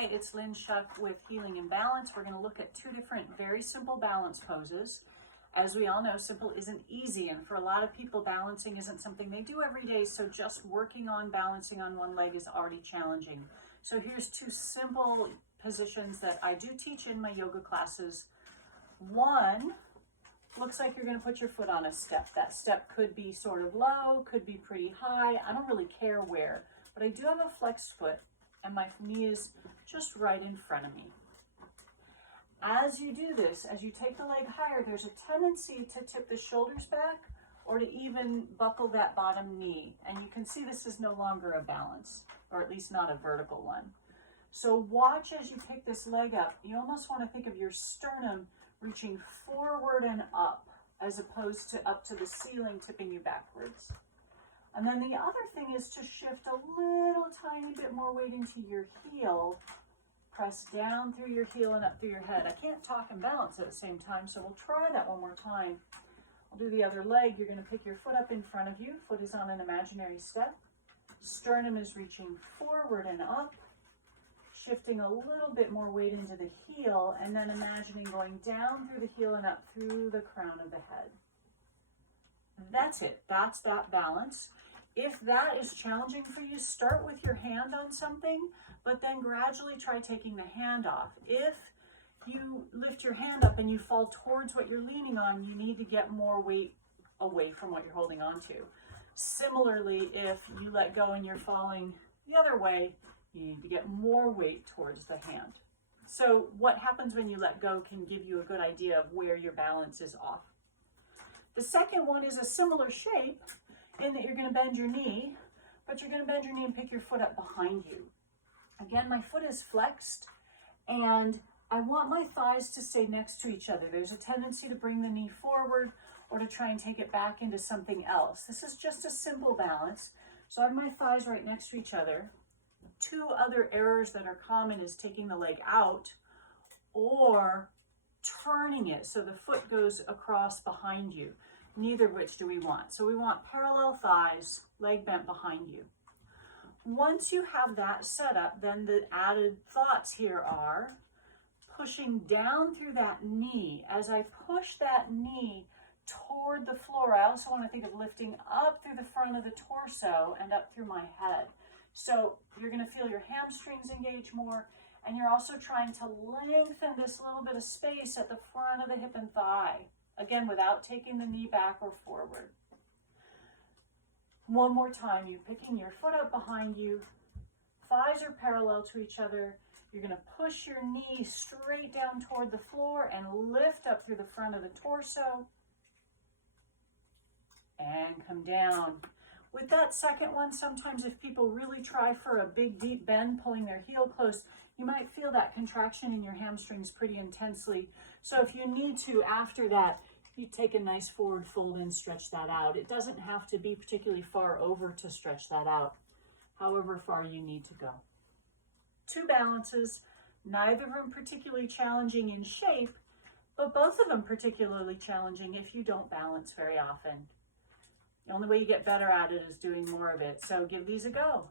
Hi, it's Lynn Shuck with Healing and Balance. We're going to look at two different very simple balance poses. As we all know, simple isn't easy, and for a lot of people, balancing isn't something they do every day, so just working on balancing on one leg is already challenging. So here's two simple positions that I do teach in my yoga classes. One looks like you're going to put your foot on a step. That step could be sort of low, could be pretty high. I don't really care where, but I do have a flexed foot and my knee is just right in front of me. As you do this, as you take the leg higher, there's a tendency to tip the shoulders back or to even buckle that bottom knee. And you can see this is no longer a balance, or at least not a vertical one. So watch as you pick this leg up. You almost want to think of your sternum reaching forward and up, as opposed to up to the ceiling, tipping you backwards. And then the other thing is to shift a little tiny bit more weight into your heel. Press down through your heel and up through your head. I can't talk and balance at the same time, so we'll try that one more time. I'll do the other leg. You're going to pick your foot up in front of you. Foot is on an imaginary step. Sternum is reaching forward and up. Shifting a little bit more weight into the heel, and then imagining going down through the heel and up through the crown of the head. That's it. That's that balance. If that is challenging for you, start with your hand on something, but then gradually try taking the hand off. If you lift your hand up and you fall towards what you're leaning on, you need to get more weight away from what you're holding on to. Similarly, if you let go and you're falling the other way, you need to get more weight towards the hand. So what happens when you let go can give you a good idea of where your balance is off. The second one is a similar shape in that you're going to bend your knee, but you're going to bend your knee and pick your foot up behind you. Again, my foot is flexed and I want my thighs to stay next to each other. There's a tendency to bring the knee forward or to try and take it back into something else. This is just a simple balance. So I have my thighs right next to each other. Two other errors that are common is taking the leg out or turning it so the foot goes across behind you. Neither of which do we want. So we want parallel thighs, leg bent behind you. Once you have that set up, then the added thoughts here are pushing down through that knee. As I push that knee toward the floor, I also want to think of lifting up through the front of the torso and up through my head. So you're going to feel your hamstrings engage more, and you're also trying to lengthen this little bit of space at the front of the hip and thigh. Again, without taking the knee back or forward. One more time, you're picking your foot up behind you. Thighs are parallel to each other. You're going to push your knee straight down toward the floor and lift up through the front of the torso. And come down. With that second one, sometimes if people really try for a big deep bend, pulling their heel close, you might feel that contraction in your hamstrings pretty intensely. So if you need to, after that, you take a nice forward fold and stretch that out. It doesn't have to be particularly far over to stretch that out, however far you need to go. Two balances, neither of them particularly challenging in shape, but both of them particularly challenging if you don't balance very often. The only way you get better at it is doing more of it. So give these a go.